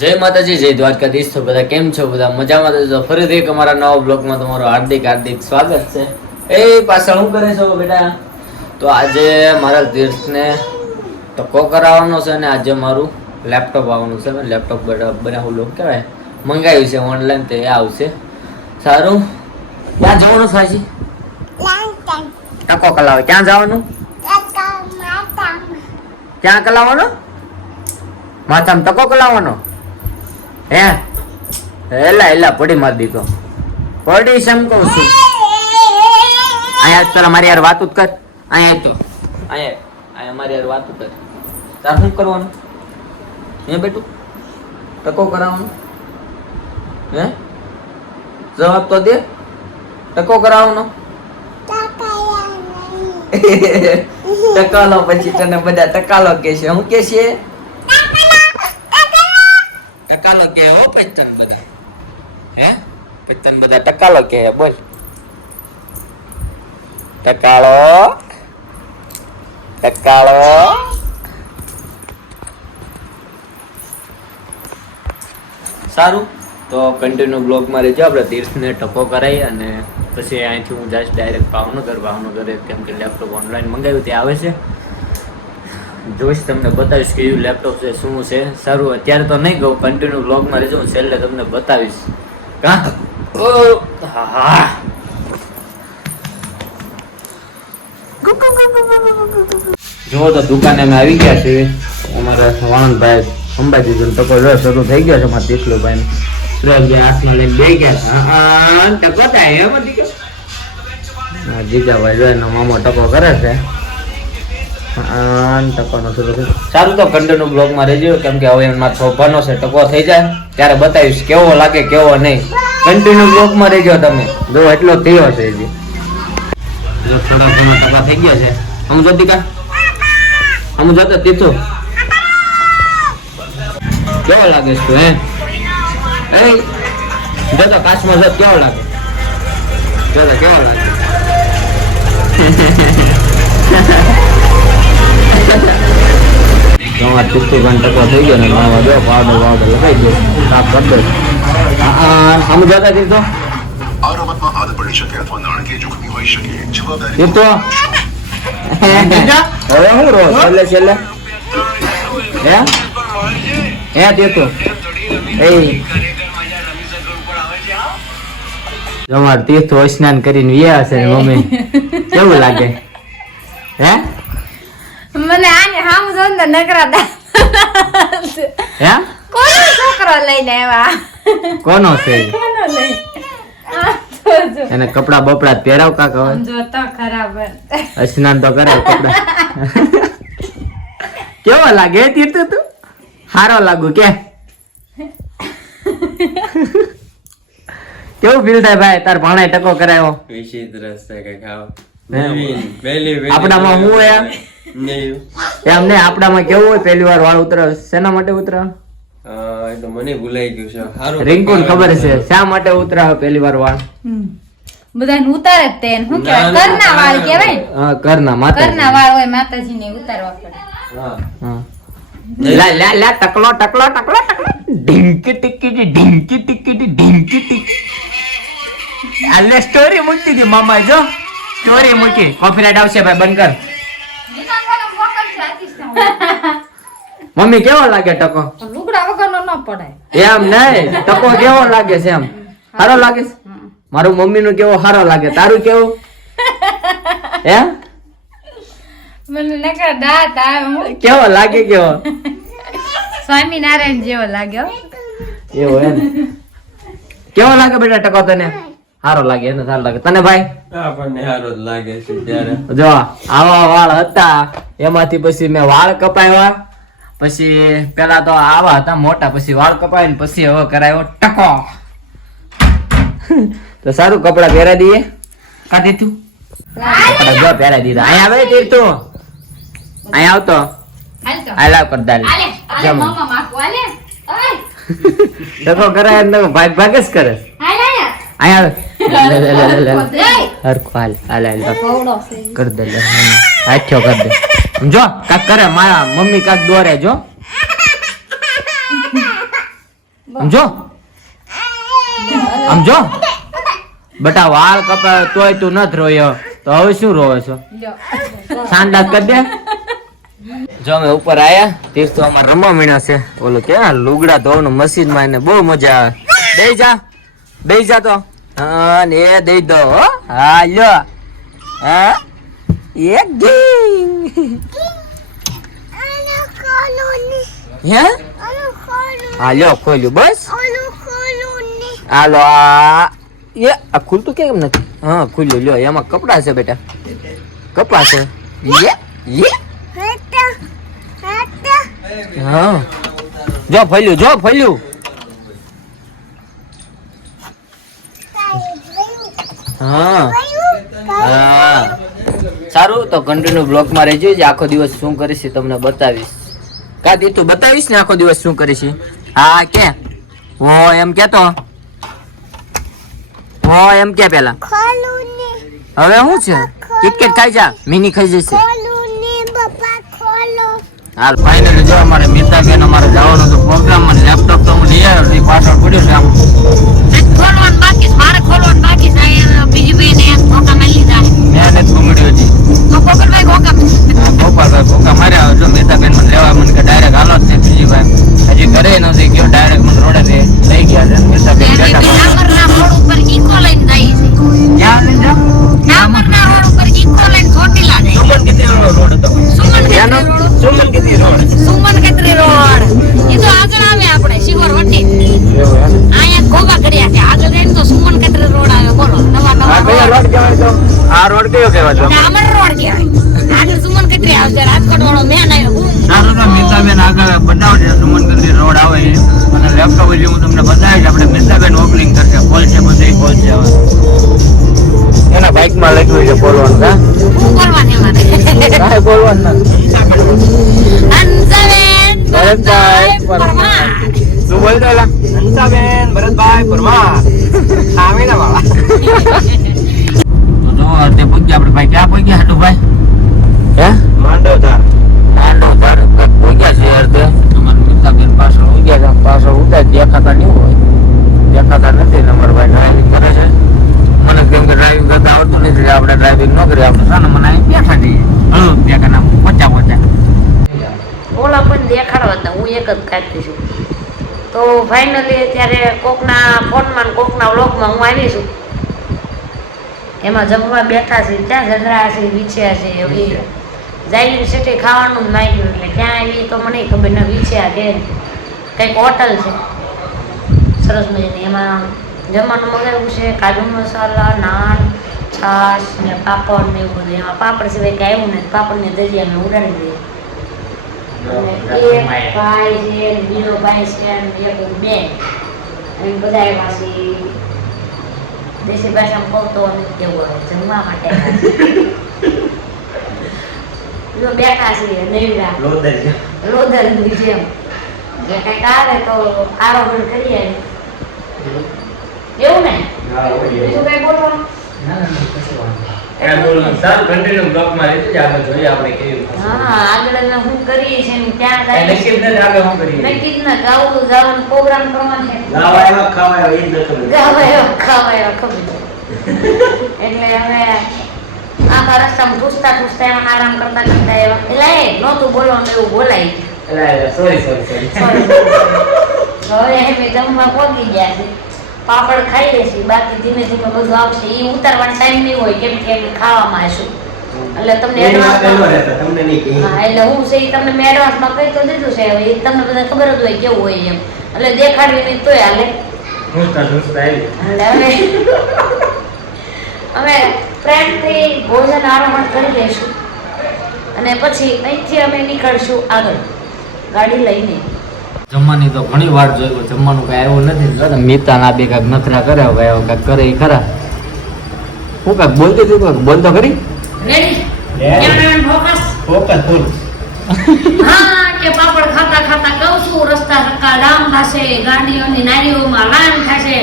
જય માતાજી, જય દ્વારકાધીશ. તો બધા કેમ છો? બધા મજામાં તો ફરીથી એક અમારા નવા બ્લોગમાં તમારું હાર્દિક સ્વાગત છે. એ પાછળ શું કરે છો બેટા? તો આજે મારા તીર્થને ટકો કરાવવાનો છે અને આજે મારું લેપટોપ આવવાનું છે. લેપટોપ બનાવવું લોક કહેવાય, મંગાવ્યું છે ઓનલાઈન, તે આવશે. સારું, ક્યાં જવાનું સાચી? ટકો કલાવે ક્યાં જવાનું? ક્યાં કલાવવાનો? માથામાં ટકો કલાવવાનો હે? એલા પડી માર દીધો, પડી છે એમ કહું છું. અહીંયા તારા મારી યાર વાત કર. અહીંયા મારી યાર વાત કર. તાર શું કરવાનું હે બેટું? ટકો કરાવવાનો હે? જવાબ તો દે. ટકો કરાવવાનો ટકાલો, પછી તને બધા ટકાલો કે છે. હું કે છે ટકાલો કે હો? પૈતન બધા હે? પૈતન બધા ટકાલો કે બોલ. ટકાળો સારું, તો કન્ટિન્યુ બ્લોગમાં રહેજો. આપણે તીર્થને ટકો કરાવી અને પછી અહીંથી હું જઈશ ડાયરેક્ટ ભાવનગર, કેમ કે લેપટોપ ઓનલાઈન મંગાવ્યું તે આવે છે. જોઈશ, તમને બતાવીશ કયું લેપટોપ છે, શું છે. સારું, અત્યારે તો નહીં કહું, કન્ટિન્યુ બ્લોગમાં રહેજો. હું છેલ્લે તમને બતાવીશ. કા હા જો તો દુકાને અમે આવી ગયા છીએ. અમારા વાણંદભાઈ અંબાજી દીધું ટકો શરૂ થઈ ગયો છે. અમારા તીસલુભાઈ સુરેશભાઈ હાથમાં લઈને બે ગયા. ટકો થાય એમ જીજાભાઈ જો એનો મામો ટકો કરે છે. ટકોનો શરૂ થયો. સારું, તો કન્ટિન્યુ બ્લોગમાં રહેજો, કેમ કે હવે એમાં છોભાનો છે. ટકો થઈ જાય ત્યારે બતાવીશ કેવો લાગે કેવો નહીં. કન્ટિન્યુ બ્લોગમાં રહેજો તમે. જો એટલો થયો છે હજી, જો થોડા ઘણા ટકા થઈ ગયા છે. અમુ જોતી કા અમુ જોતો તીથો કેવો લાગે છે તું? હે જોતો કાશમાં જો કેવો લાગે? જોતો કેવો લાગે? તમારે તીથું ટકો થઈ ગયો ને માવા દો પાવડર લગાવી દો, સાફ કરી દો. અમુ જોતા તીથો આરોપમાં આદત પડી શકે અથવા નાણાકીય જોખમી હોઈ શકે. જવાબદારી તીથો હવે હું રો છેલ્લે હે તીથો તમાર તીર્થ સ્નાન કરીને વ્યા હશે મમ્મી. કેવું લાગે હે? મને આને હામ જોન તો નકરા દા હે? કોનો છોકરો લઈને આવ્યા? કોનો છે? કોનો લઈ એને કપડા બપડા પહેરાવ કાક હવે જો તો ખરાબ સ્નાન તો કરે કપડા. કેવો લાગે તીર્થ? તું હારો લાગુ કે કેવું ફીલ થાય ભાઈ? તાર ભાણે ટકો કરાયો વિચિત્ર છે કે ખાવ આપડામાં હું એમ ને આપડામાં કેવું હોય? પહેલી વાર વાળ ઉતરાવ શેના માટે ઉતરાવ? એ તો મને ભૂલાઈ ગયું છે. હારું રિંકુને ખબર છે શા માટે ઉતરાવ પહેલી વાર વાળ? બધાને ઉતારે જ તે શું કહેવાય? કરના વાળ કહેવાય. હા, કરના માતા. કરના વાળ હોય, માતાજીને ઉતારવા પડે. હા હા, લા ટકલો ઢીંકી ટિકી આલે સ્ટોરી મૂકી દી મામા. જો સ્ટોરી મૂકી, કોપીરાઈટ આવશે ભાઈ, બંધ કર. મમ્મી કેવો લાગે ટકો? લુગડા વગરનો ન પડાય. એમ નહીં, ટકો કેવો લાગે છે? એમ સારો લાગે છે? મારું મમ્મી નું કેવો સારો લાગે, તારું કેવું? હે મને નકર દાંત આવે. કેવો લાગે? કેવો સ્વામિનારાયણ જેવો લાગ્યો. એવો એમ કેવો લાગે બેટા ટકો? તને સારો લાગે? એને સારો લાગે તને ભાઈ? આપણને સારો જ લાગે છે. ત્યારે જો આવા વાળ હતા, એમાંથી પછી મેં વાળ કપાવ્યા. પછી પેલા તો આવા હતા મોટા, પછી વાળ કપાવીને પછી હવે કરાયો ટકો. તો સારું, કપડા પહેરા દઈએ. કાઢી તું કપડા જો પહેરા દીધા. અહીંયા આવે તીર્થું, અહીંયા આવતો આલાવ કર દાલ ટકો કરાય ને ભાગ ભાગ જ કરે. અહીંયા હરખો હાલ કર દે, આખ્યો કર દે. જો કાક કરે મારા મમ્મી કાક દોરે જો આમ જો આમ જો બેટા વાળ કપાય તોય તું નથી રોયો તો હવે શું રોવે છો લ્યો. સાંડા કરી દે જો અમે ઉપર આયા તીર્થ તો અમારે રમવા મીણા છે ઓલું કે લુગડા ધોવાનું મશીન માં એને બહુ મજા આવે દઈ જા તો હા ને એ દઈ દો હો હા લ્યો હા એક ગીંગ હે હા લ્યો ખોલ્યું બસ હાલો આ ખુલતું કેમ નથી હા ખુલ્યું લ્યો એમાં કપડા છે બેટા કપડા છે હા જો ફલ્યું હા સારું તો કન્ટિન્યુ બ્લોગ માં રહેજો જે આખો દિવસ શું કરીશ એ તમને બતાવીશ કાદી તું બતાવીશ ને આખો દિવસ શું કરીશ હા કે હો એમ કેતો હો એમ કે પેલા હવે શું છે કિટકેટ ખાઈ જા મિની ખાઈ જશે હાલ ફાઇનલી જો અમારે મીતાબેન અમારે જવાનો તો પ્રોગ્રામ અને લેપટોપ તો હું લઈ આવ્યો એ પાછળ પડ્યું છે આમ ખોલવાનું બાકી છે, મારે ખોલવાનું બાકી છે. બીજી બેન એ ધોકા મારી લીધા છે. મેં નથી ઘૂમડ્યો હજી તો ગોપાલભાઈ ધોકા ગોપાલભાઈ ભૂકા માર્યા જો મીતાબેન મને લેવા મને કે ડાયરેક્ટ હાલો જ છે બીજી ભાઈ હજી ઘરે નથી ગયો ડાયરેક્ટ મને રોડે લઈ ગયા છે મીતાબેન બેઠા ડામરના રોડ ઉપર ઈકો લઈને જાય છે. ક્યાં લઈ જાવ ડામરના રોડ ઉપર ઈકો લઈને ચોટીલા જાય. સુમન કિતી રોડ હતો સુમન ત્યાંનો સુમન કિતી રોડ સુમન ખેતરી રોડ એ તો આગળ આવે આપણે શિવર વટી અહીંયા ગોગા કર્યા છે આગળ જઈને તો સુમન ખેતરી રોડ આવે બોલો નવા આ કયો નવા રોડ કહેવાય તો આ રોડ કયો કહેવાય તો ડામર રોડ કહેવાય આગળ સુમન ખેતરી આવશે રાજકોટ વાળો મેન આવ્યો સારું તો મીતાબેન આગળ બતાવજે સુમન કિતી રોડ આવે એ અને લેપટોપ હજી હું તમને બતાવીશ આપણે મીતાબેન ઓપનિંગ કરશે બોલ છે બધું બોલ છે હવે એના બાઇક માં લખ્યું છે બોલવાનું હા હું બોલવાની એમાં કાંઈ બોલવાનું નથી હંસાબેન ભરતભાઈ પરમાર શું બોલતો એલા હંસાબેન ભરતભાઈ પરમાર આવીને વાળા તો જો તે પૂછ્યા આપણે ભાઈ ક્યાં પૂછ્યા હાટુ ભાઈ હે માંડવધાર પૂછ્યા છે યાર તે અમારા મીતાબેન પાછળ ઉગ્યા છે પાછળ ઉતાર દેખાતા નહીં હોય દેખાતા નથી ને અમારા ભાઈ ડ્રાઇવિંગ કરે છે મને કેમ કે ડ્રાઇવિંગ કરતા આવડતું નથી એટલે આપણે ડ્રાઇવિંગ ન કરીએ આપણે સાને મને અહીં બેઠા જઈએ હળો ત્યાં કાના પચા ઓલા પણ દેખાડવા હતા હું એક જ કાઢતી છું તો ફાઇનલી અત્યારે કોકના ફોનમાં ને કોકના વ્લોગમાં હું આવી છું એમાં જમવા બેઠા છે ત્યાં જગરા છે વિછ્યા છે એવી જાય સેટે ખાવાનું જ માંગ્યું એટલે ક્યાં આવી તો મને ખબર ના વિછ્યા કે કંઈક હોટલ છે સરસ મજાની એમાં જમવાનું મગાવ્યું છે કાજુ મસાલા નાન છાશ ને પાપડ ને એવું બધું એમાં પાપડ સિવાય કાંઈ આવ્યું ને પાપડ ને દરિયા મેં ઉડાડી દઈએ એક ભાઈ છે બીજો ભાઈ છે એક બેન અને બધા એવા છે દેશી ભાષામાં કહું તો અમે કેવું આવે જમવા માટે જો બેઠા છીએ નેવડા લોદર ની જેમ જે કંઈક આવે તો આરોહણ કરીએ એવું ને બીજું કઈ બોલવાનું આગળ હું કરીએ છીએ ને ક્યાં જાય નક્કી જ ના ગાવું જવાનું પ્રોગ્રામ કરવાનો છે ગાવા એવા ખાવા એવા ખબર એટલે હવે આખા રસ્તામાં ઠૂસતા એમાં આરામ કરતા એવા એટલે નહોતું બોલવાનું એવું બોલાય હવે એમ જમવા પહોંચી ગયા છે પાપડ ખાઈએ છીએ બાકી ધીમે ધીમે બધું આવશે એ ઉતારવાનો ટાઈમ નહીં હોય કેમ કે એમ ખાવામાં આવશું એટલે તમને એટલે હું છે એ તમને મેં એડવાન્સમાં કહી તો દીધું છે હવે એ તમને બધા ખબર જ હોય કેવું હોય એમ એટલે દેખાડવી નહીં તોય હાલે એટલે હવે અમે ફ્રેન્ડથી ભોજન આરોહણ કરી લઈશું અને પછી અહીંથી અમે નીકળશું આગળ ગાડી લઈને જમવાની તો ઘણી વાર જોયું જમવાનું કઈ આવ્યું નથી મીતા ના બે કાંઈક નખરા કરે હવે કાંઈક કરે એ ખરા હું કાંઈક બોલતી હતી કાંઈક બોલતો ખરી રેડી કેમેરામેન ફોકસ ફૂલ હા કે પાપડ ખાતા ખાતા કહું છું રસ્તા ધક્કા લાંબા છે ગાડીઓની નારીઓમાં લાન થશે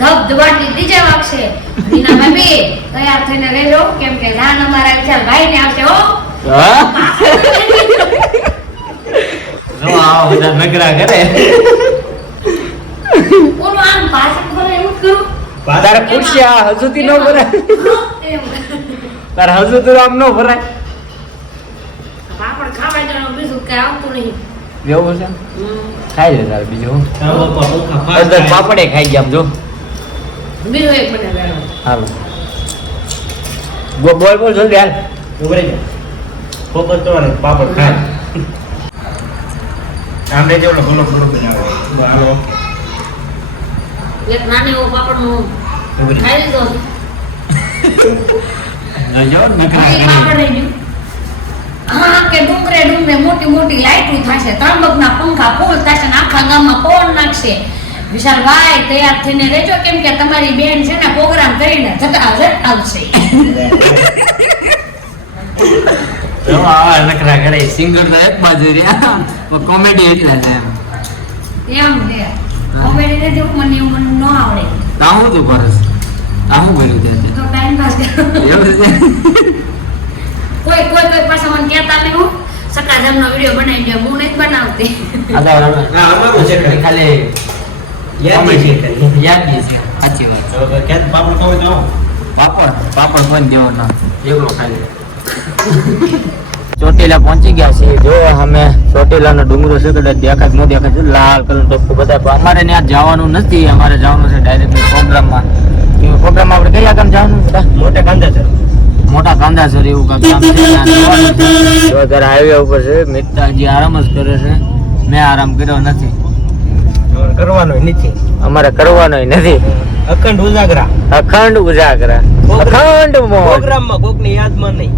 ધબધબાટી ડીજે વાગશે દીના ભાભી તૈયાર થઈને રહેજો કેમ કે જાન અમારા વિચાર ભાઈ ને આવશે હો જો આવો બધા નખરા કરે તારે પૂછ્યા હજુથી ન ભરાય તારે હજુ તો આમ ન ભરાય પાપડ ખાવા જવાનું બીજું કઈ આવતું નહીં. એવું છે ખાઈ લે તારે બીજું પાપડ અંદર પાપડે ખાઈ ગયા આમ જો બીજું એક બનાવ્યો. હાલો બોલ બોલ જલ્દી હાલ ફોકસ તમારે પાપડ ખાય આંબે જેવડો બોલો બોલો બનાવો હાલો એક નાની એવો પાપડ નું ખાઈ લીધો હતો. જો અહીં પાપડ રહી ગયું. હા કે ડુંગરે ડુંગરે મોટી મોટી લાઈટો થશે, ત્રંબકના પંખા ફૂલ થશે ને આખા ગામમાં પવન નાખશે. વિશાલ ભાઈ તૈયાર થઈને રહેજો, કેમ કે તમારી બેન છે ને પ્રોગ્રામ કરીને જતા આવશે. જો આવા નખરા કરે સિંગર તો એક બાજુ રહ્યા કોમેડી એટલે છે એમ એમ છે કોમેડી ને જેવું મને એવું ન આવડે તા હું તું કરસ આ હું કર્યું તે તો ટાઈમ પાસ એવું છે કોઈ પાછા મને કહેતા નહીં હું સકાજામનો વિડિયો બનાવી દે, હું નહીં બનાવતી. આ તો હા અમારું છે ખાલી યાદ છે યાદગીરી છે સાચી વાત ક્યાં પાપડ ખાવ તો પાપડ પણ દેવો ના એકલો ખાલી ચોટીલા પહોંચી ગયા છીએ. જો અમે ચોટીલાનો ડુંગરો છે કદાચ દેખાય ન દેખાય લાલ કલર ટપકું બધા પણ અમારે ત્યાં જવાનું નથી, અમારે જવાનું છે ડાયરેક્ટ પ્રોગ્રામમાં. પ્રોગ્રામ આપણે કયા ગામ જવાનું છે? મોટા કાંદા છે મોટા કાંદાસર એવું કાંક ગામ છે ત્યાં જવાનું છે. જો અત્યારે હાઈવે ઉપર છે, મિત્તાજી આરામ જ કરે છે, મેં આરામ કર્યો નથી. કરવાનો નથી, અમારે કરવાનો નથી. અખંડ ઉજાગરા અખંડ ઉજાગરા અખંડ મોજ પ્રોગ્રામમાં કોકની યાદમાં નહીં.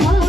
Oh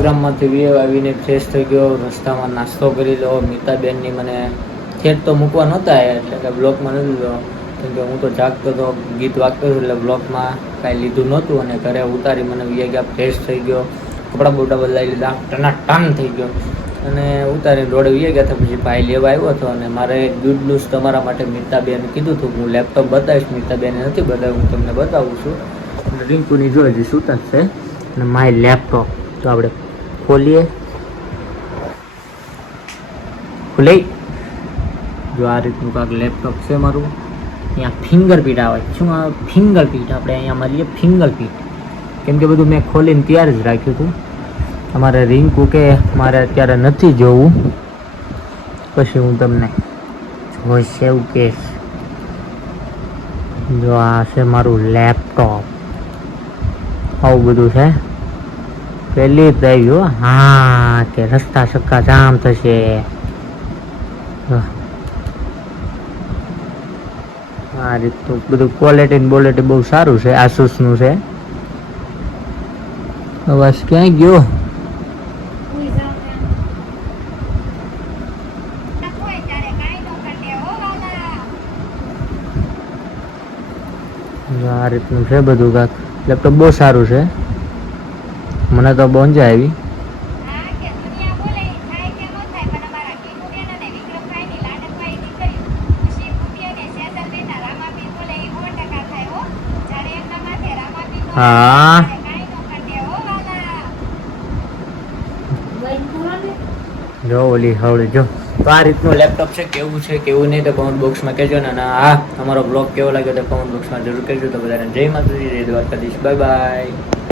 પ્રોગ્રામમાંથી આવીને ફ્રેશ થઈ ગયો, રસ્તામાં નાસ્તો કરી લો. મીતાબેનની મને થેટ તો મૂકવા નહોતા આવ્યા, એટલે કે બ્લોગમાં નથી લીધો, કેમ કે હું તો જાગતો હતો, ગીત વાગતો હતો, એટલે બ્લોગમાં કાંઈ લીધું નહોતું. અને ઘરે ઉતારી મને ગયા, ફ્રેશ થઈ ગયો, કપડાં બોટા બદલાવી લીધા, ટન થઈ ગયો અને ઉતારી રોડે વી ગયા હતા. પછી ભાઈ લેવા આવ્યો હતો અને મારે એક ગુડ ન્યૂઝ તમારા માટે મીતાબેન કીધું હતું, હું લેપટોપ બતાવીશ. મીતાબેને નથી બતાવ્યું, હું તમને બતાવું છું. અને રિંકુની જો હજી સૂતા જ છે. અને માય લેપટોપ તો આપણે ખોલીએ, ખુલે જો આ રીતનું કાંક લેપટોપ છે મારું. અહીંયા ફિંગરપ્રિન્ટ આવે, શું આવે ફિંગરપ્રિન્ટ, આપણે અહીંયા મારીએ ફિંગરપ્રિન્ટ, કેમ કે બધું મેં ખોલીને તૈયાર જ રાખ્યું હતું. અમારે રિંકુ કે મારે અત્યારે નથી જોવું, પછી હું તમને જોઈશ એવું કહીશ. જો આ છે મારું લેપટોપ, આવું બધું છે. પહેલી જ આવી ગયો, હા કે રસ્તા સક્કા જામ થશે. આ રીતનું બધું ક્વોલિટી બહુ સારું છે, આસુસનું છે. બસ ક્યાંય ગયો? આ રીતનું છે બધું કાંક. લેપટોપ બહુ સારું છે, મને તો બહુ મજા આવી. હા જો ઓલી હવળી જો. તો આ રીતનું લેપટોપ છે, કેવું છે કેવું નહીં તો કમેન્ટ બોક્સમાં કહેજો ને. અને આ અમારો બ્લોગ કેવો લાગ્યો તો કમેન્ટ બોક્સમાં જરૂર કહેજો. તો બધાને જય માતાજી, જય દ્વારકાધીશ, બાય બાય.